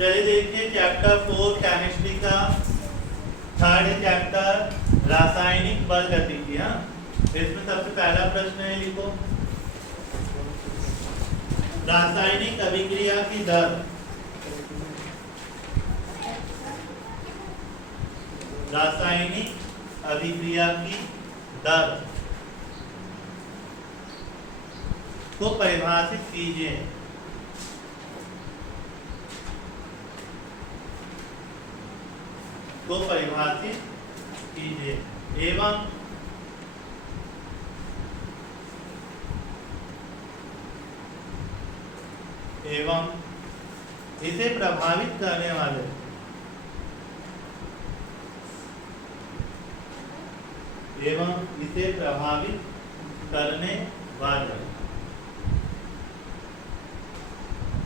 चलिए देखिए chapter 4 chemistry का थर्ड चैप्टर रासायनिक बल गतिकी। इसमें सबसे पहला प्रश्न है, लिखो रासायनिक अभिक्रिया की दर। रासायनिक अभिक्रिया की दर को परिभाषित कीजिए। को परिभाषित कीजिए एवं इसे प्रभावित करने वाले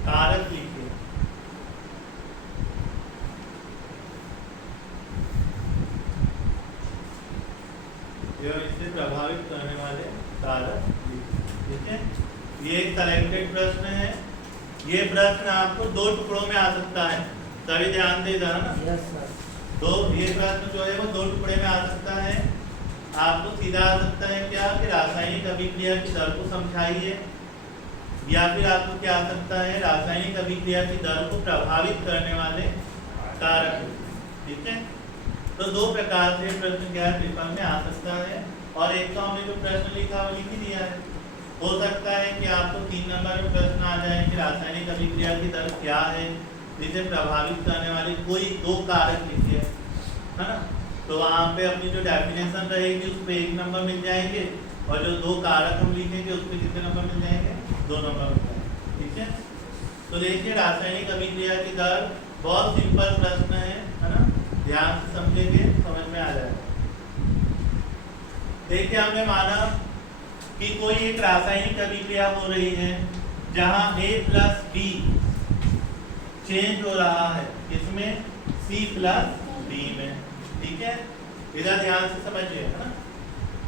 कारक लिखिए। इसे प्रभावित करने वाले कारक, ठीक है। ये एक सिलेक्टेड प्रश्न है। ये प्रश्न आपको दो टुकड़ों में आ सकता है, सभी ध्यान दे जाना ना। Yes sir. तो ये प्रश्न जो है वो दो टुकड़े में आ सकता है। आपको सीधा आ सकता है क्या कि रासायनिक अभिक्रिया की दर को समझाइए, या फिर आपको क्या आ सकता है रासायनिक अभिक्रिया की दर को प्रभावित करने वाले कारक, ठीक है। तो दो प्रकार से प्रश्न क्या है पेपर में आ सकता है। और एक तो हमने जो प्रश्न लिखा वो लिख ही दिया है। हो सकता है कि आपको 3 नंबर में प्रश्न आ जाए कि रासायनिक अभिक्रिया की दर क्या है जिसे प्रभावित करने वाले कोई दो कारक लिखिए, है ना। तो वहाँ पे अपनी जो डेफिनेशन रहेगी उस पर 1 नंबर मिल जाएंगे, और जो दो कारक हम लिखेंगे उस पर कितने नंबर मिल जाएंगे, 2 नंबर मिल जाएंगे, ठीक है। तो देखिए रासायनिक अभिक्रिया की दर बहुत सिंपल प्रश्न है ना। ध्यान से समझेंगे समझ में आ जाएगा। देखिए हमने माना कि कोई एक रासायनिक अभिक्रिया हो रही है जहां A प्लस B चेंज हो रहा है, इसमें C प्लस D में, ठीक है। इधर ध्यान से समझिए, है ना।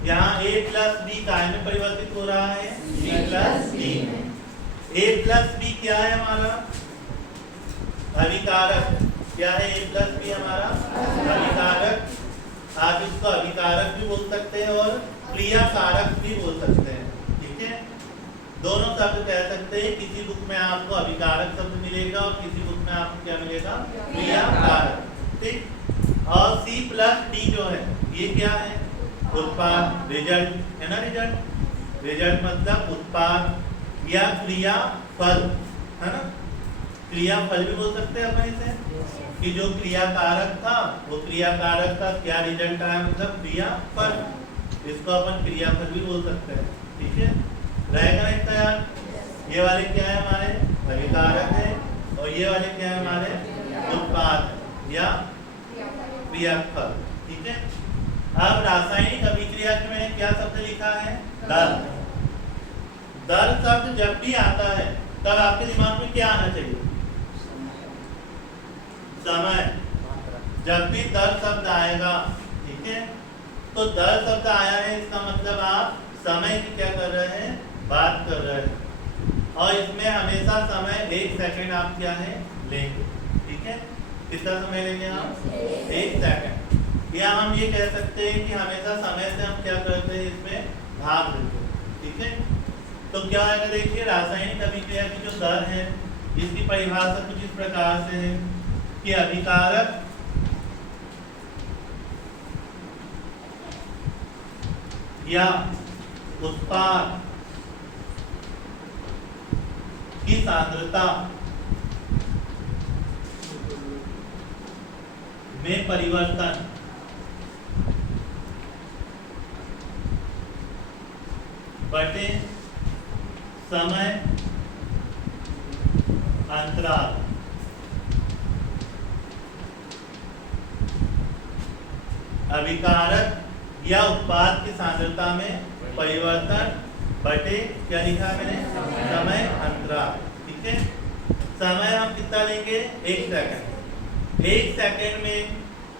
यहाँ A प्लस B काय में परिवर्तित हो रहा है, C प्लस D में। A प्लस B क्या है हमारा अभिकारक। क्या है A प्लस B हमारा अभिकारक। आप इसको अभिकारक भी बोल सकते हैं और क्रियाकारक भी बोल सकते हैं, ठीक है। दोनों शब्द कह सकते हैं। किसी बुक में आपको अभिकारक शब्द मिलेगा और किसी बुक में आपको क्या मिलेगा, क्रियाकारक, ठीक। और C प्लस D जो है ये क्या है, उत्पाद, रिजल्ट है ना। रिजल्ट मतलब उत्पाद या क्रियाफल, है ना। क्रियाफल भी बोल सकते हैं अपन इसे, कि जो क्रियाकारक था वो क्रियाकारक का क्या रिजल्ट आया, मतलब क्रियाफल। इसको अपन क्रियाफल भी बोल सकते हैं, ठीक है। रहेगा ना इतना यार। ये वाले क्या है हमारे अभिकारक है, और ये वाले क्या है हमारे उत्पाद या क्रियाफल, ठीक है। अब रासायनिक अभिक्रिया के मैंने क्या शब्द लिखा है, दर। दर शब्द जब भी आता है तब आपके दिमाग में क्या आना चाहिए, समय। जब भी दर शब्द आएगा, ठीक है, तो दर शब्द आया है इसका मतलब आप समय की क्या कर रहे हैं, बात कर रहे हैं। और इसमें हमेशा समय 1 सेकंड आप क्या है लेंगे, ठीक है। कितना समय लेंगे हम, 1 सेकंड। या हम ये कह सकते हैं कि हमेशा समय से हम क्या करते हैं, इसमें भाग देते हैं, ठीक है। तो क्या है, देखिए रासायनिक अभिक्रिया की जो दर है इसकी परिभाषा कुछ इस प्रकार से है कि अभिकारक या उत्पाद की सांद्रता में परिवर्तन बटे समय अंतराल अभिकारक या उत्पाद की सांद्रता में परिवर्तन बटे क्या लिखा है मैंने, समय अंतराल, ठीक है। समय हम कितना लेंगे, 1 सेकंड। 1 सेकंड में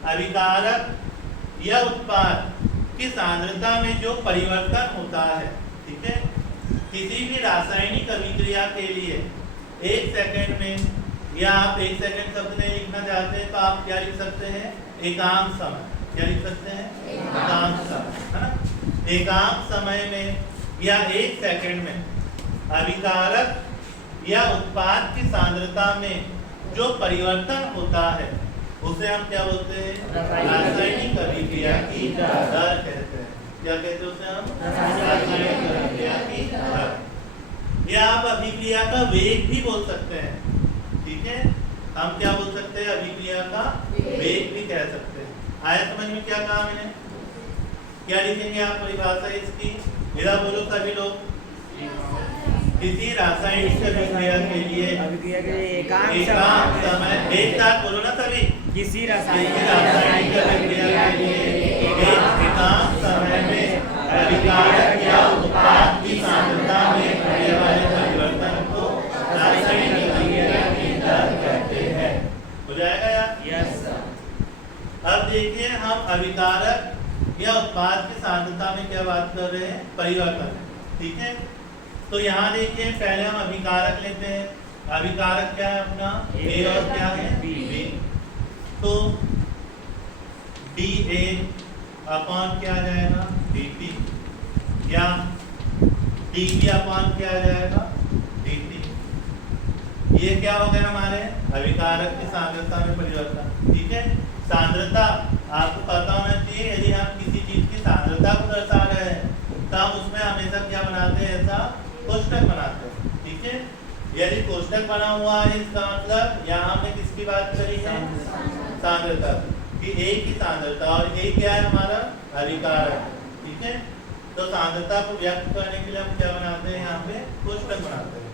अभिकारक या उत्पाद की सांद्रता में जो परिवर्तन होता है, ठीक है। किसी भी रासायनिक अभिक्रिया के लिए 1 सेकंड में या आप 1 सेकंड शब्द नहीं लिखना चाहते हैं तो आप क्या लिख सकते हैं, एकांक समय। क्या लिख सकते हैं, एकांक समय, है ना। एकांक समय में या 1 सेकंड में अभिकारक या उत्पाद की सांद्रता में जो परिवर्तन होता है उसे हम क्या बोलते हैं, रासायनिक अभिक्रिया की दर कहते हैं। क्या कहते हैं उसे हम, रासायनिक अभिक्रिया की दर। या आप अभिक्रिया का वेग भी बोल सकते हैं, ठीक है। हम क्या बोल सकते हैं, अभिक्रिया का वेग भी कह सकते हैं। आया समझ में क्या कहा मैंने। क्या लिखेंगे आप परिभाषा इसकी, मेरा बोलो सभी लोग। किसी रासायनिक अभिक्रिया के लिए एकांक समय, एक साथ बोलो ना सभी। किसी रासायनिक अभिक्रिया के लिए एकांक समय में अभिकारक या उत्पाद की सांद्रता में होने वाले परिवर्तन को रासायनिक अभिक्रिया की दर कहते हैं। हो जाएगा यार। Yes sir. अब देखिए हम अभिकारक या उत्पाद की सांद्रता में क्या बात कर रहे हैं, परिवर्तन, ठीक है। तो यहाँ देखिए पहले हम अभिकारक लेते हैं। अभिकारक क्या है अपना, ए और क्या है, बी। तो dA अपॉन क्या आ जाएगा, dt, या dB अपॉन क्या आ जाएगा, dt। ये क्या हो गया हमारे अभिकारक की सांद्रता में परिवर्तन, ठीक है। सांद्रता आपको पता होना चाहिए, यदि हम किसी चीज की सांद्रता को दर्शा रहे हैं तो हम उसमें हमेशा क्या बनाते हैं, ऐसा कोष्टक बनाते हैं, ठीक है। यदि कोष्टक बना हुआ है इसका मतलब यहाँ हमने किसकी बात करी है, सांद्रता कि A की सांद्रता, और A क्या है हमारा, अभिकारक, ठीक है। तो सांद्रता को व्यक्त करने के लिए हम क्या बनाते हैं, यहाँ पे कोष्टक बनाते हैं।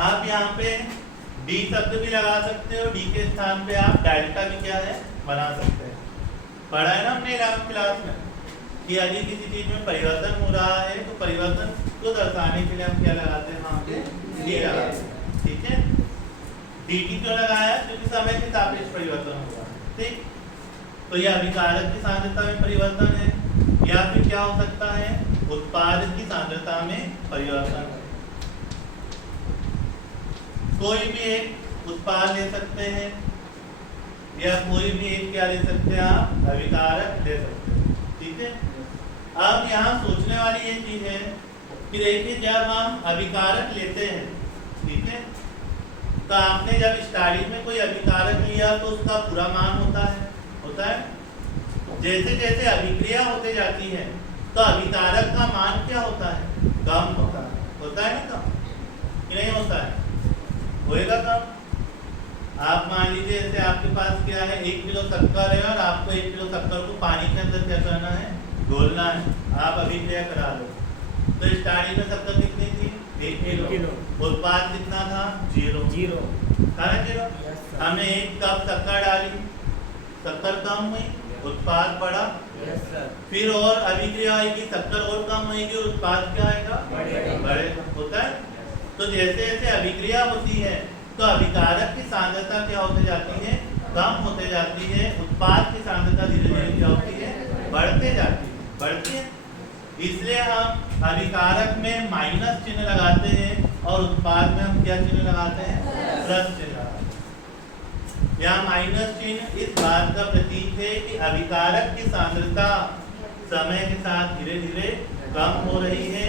आप यहाँ पे D शब्द भी लगा सकते हो, D के स्थान पे आप डेल्टा भी क्या है बना सकते हैं। पढ़ा है ना हमने क्लास में कि यदि किसी चीज में परिवर्तन हो रहा है तो परिवर्तन को दर्शाने के लिए हम क्या लगाते हैं, वहाँ पे D लगाते हैं, ठीक है। dt क्यों लगाया, क्योंकि समय के सापेक्ष परिवर्तन होगा, ठीक। तो यह अभिकारक की सांद्रता में परिवर्तन है, या फिर क्या हो सकता है, उत्पाद की सांद्रता में परिवर्तन है। कोई भी एक उत्पाद ले सकते हैं या कोई भी एक क्या ले सकते हैं, आप अभिकारक ले सकते हैं, ठीक है। अब यहाँ सोचने वाली ये चीज है कि देखिए जब हम अभिकारक लेते हैं, ठीक है, तो आपने जब स्टार्टिंग में कोई अभिकारक लिया तो उसका पूरा मान होता है। जैसे जैसे अभिक्रिया होते जाती है तो अभिकारक का मान क्या होता है, कम होता है ना, कम कि नहीं होता है, होएगा कम। आप मान लीजिए जैसे आपके पास क्या है, 1 किलो शक्कर है और आपको 1 किलो शक्कर को पानी के अंदर क्या करना है, घोलना है। आप अभिक्रिया करा दो तो स्टार्टिंग में शक्कर कितनी थी, 1 किलो, उत्पाद कितना था, 0 था ना, 0। हमने 1 कप शक्कर डाली, शक्कर कम हुई, उत्पाद बढ़ा, फिर और अभिक्रिया आएगी, शक्कर और कम होगी और उत्पाद क्या आएगा, बढ़ेगा, होता है। तो जैसे जैसे अभिक्रिया होती है तो अभिकारक की सांद्रता क्या होते जाती है, कम होते जाती है, उत्पाद की सांद्रता धीरे धीरे क्या होती है, बढ़ती है। इसलिए हम अभिकारक में माइनस चिन्ह लगाते हैं और उत्पाद में हम क्या चिन्ह लगाते हैं, प्लस चिन्ह लगाते हैं। यहाँ माइनस चिन्ह इस बात का प्रतीक है कि अभिकारक की सांद्रता समय के साथ धीरे धीरे कम हो रही है,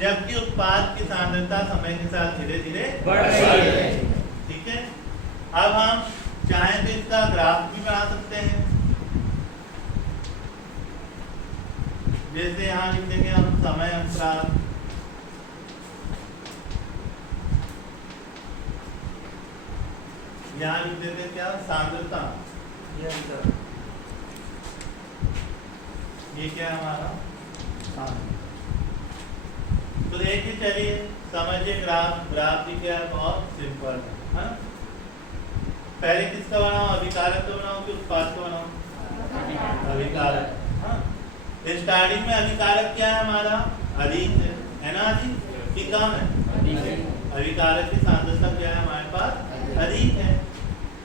जबकि उत्पाद की सांद्रता समय के साथ धीरे धीरे बढ़ रही है, ठीक है। अब हम चाहें तो इसका ग्राफ भी बना सकते हैं, जैसे यहाँ लिख देंगे हम समय अंतराल, यहाँ लिख देते क्या, सांद्रता, ये क्या है हमारा सांद्रता। तो देखिए चलिए समझिए ग्राफ भी क्या है, बहुत सिंपल है ना। पहले किसका बनाओ, अभिकारक का बनाओ कि उत्पाद का बनाओ, अभिकारक। हाँ, स्टार्टिंग में अभिकारक क्या है हमारा, अधिक है ना, अधिक कि कम है, अभिकारक की सांद्रता क्या है हमारे पास, अधिक है।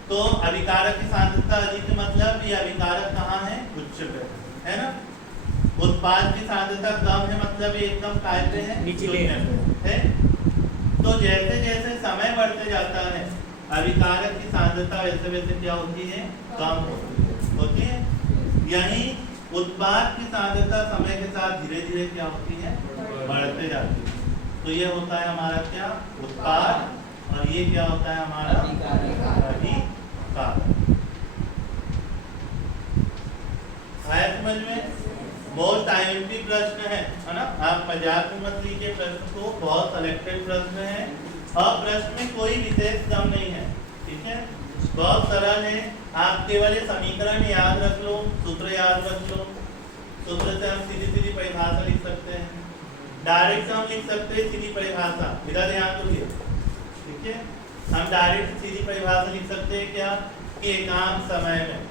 तो अभिकारक की सांद्रता अधिक मतलब ये अभिकारक कहाँ है, उच्च पे है ना। उत्पाद की सांद्रता कम है मतलब ये एकदम काय पे है, निचले है। तो जैसे जैसे समय बढ़ते जाता है अभिकारक की सांद्रता वैसे वैसे क्या होती है, कम होती है। यही उत्पाद की सांद्रता समय के साथ धीरे धीरे क्या होती है, बढ़ते जाती है। तो ये होता है हमारा क्या, उत्पाद, और ये क्या होता है हमारा अभिकारक। आया समझ में? मोस्ट आईएमपी प्रश्न है ना, आप मजाक में मत लीजिए प्रश्न को, बहुत सिलेक्टेड प्रश्न है और प्रश्न में कोई विशेष दम नहीं है, ठीक है, बहुत सरल है। आप केवल ये समीकरण याद रख लो, सूत्र याद रख लो, सूत्र से हम सीधी सीधी परिभाषा लिख सकते हैं, डायरेक्ट से हम लिख सकते हैं सीधी परिभाषा, इधर ध्यान दीजिए, ठीक है। हम डायरेक्ट सीधी परिभाषा लिख सकते हैं क्या, कि एकांक समय में,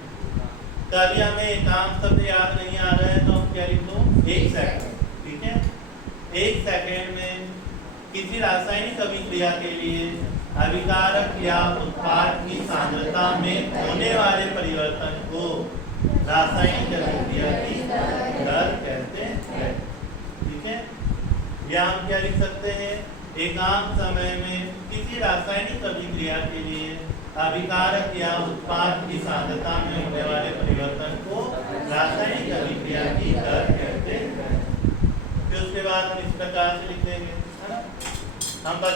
कभी हमें एकांक शब्द याद नहीं आ रहा है तो हम क्या लिख दो, 1 सेकंड, ठीक है। 1 सेकंड में किसी रासायनिक अभिक्रिया के लिए अभिकारक या उत्पाद की सांद्रता में होने वाले परिवर्तन को रासायनिक अभिक्रिया की दर कहते हैं, ठीक है। या हम क्या लिख सकते हैं, एकांक समय में किसी रासायनिक अभिक्रिया के लिए अभिकारक या उत्पाद की सांद्रता में होने वाले परिवर्तन को रासायनिक अभिक्रिया की दर कहते हैं। फिर उसके बाद हम इस प्रकार से लिख देंगे, है ना, हम